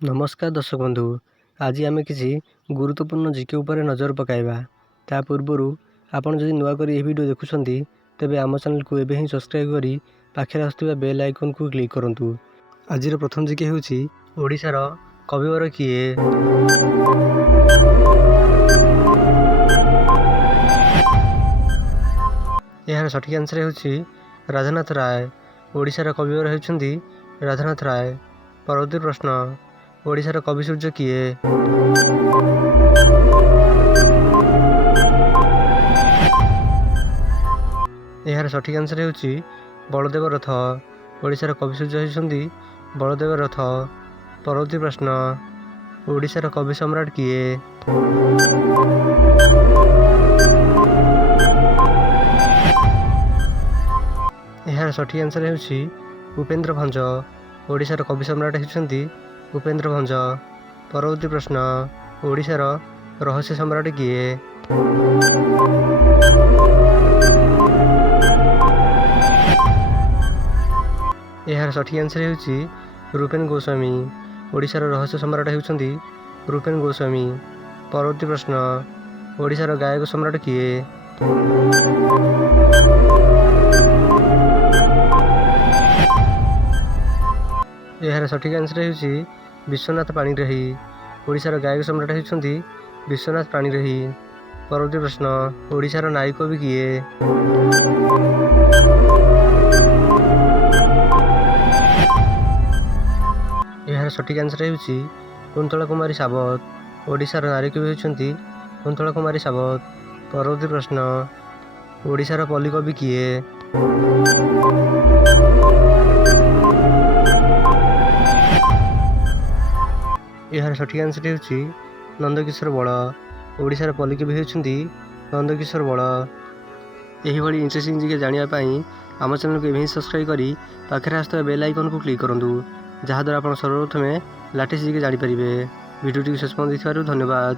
नमस्कार दर्शक बंधु, आज आम किसी गुरुत्वपूर्ण जीके उपर नजर पकाइबा। ता पूर्व आपन जदि नुआ करी वीडियो देखुछंती तेबे आम चैनल को एबे ही सब्सक्राइब करी पाखे आसुवा बेल आइकन को क्लिक करंतु। आज प्रथम जीके होउची ओडिशार कविवर किए। यार सठिक आंसर होउची राधानाथ राय। ओडिशार कविवर होउछंती राधानाथ राय। परवर्ती प्रश्न, ओडिशार कवि सूर्य किए? यार सठिक आंसर होउची बलदेव रथ। ओडिशार कवि सूर्य होउछंती बलदेव रथ। परवर्ती प्रश्न, ओडिशार कवि सम्राट किए? यार सठिक आंसर होउची उपेंद्र भंज। ओडिशार कवि सम्राट होउछंती उपेंद्र भंज। परवर्ती प्रश्न, ओडिशार रहस्य सम्राट किए? यार सठिक आंसर होउची रूपेन गोस्वामी। ओडिशार रहस्य सम्राट होउछंती रूपेन गोस्वामी। परवर्ती प्रश्न, ओडिशार गायक सम्राट किए? यार सठिक आंसर होउची विश्वनाथ पाणिग्राही। ओडिशार गायक सम्राट होउछंती विश्वनाथ पाणिग्राही। परवर्ती प्रश्न, ओडिशार नायक कवि किए? यार सठिक आंसर होउची कुंतला कुमारी सावत। ओडिशार नारी कवि होउछंती कुंतला कुमारी सावत। परवर्ती प्रश्न, ओडिशार पल्ली कवि किए? यार सठिक आंसर होउची नंदकिशोर बड़। ओडिशार पल्ली कवि होउछंती नंदकिशोर बड़। एही भली इंटरेस्टिंग जीके जानिया पाई आम चैनल को एबे ही सब्सक्राइब करी पाखे आसुवा बेल आइकन को क्लिक करंतु, जहाद्वारा आप सर्वप्रथमे लाटेस्ट जीके जानी पारिबे। वीडियोटी शेष पर्यंत देखिबारु धन्यवाद।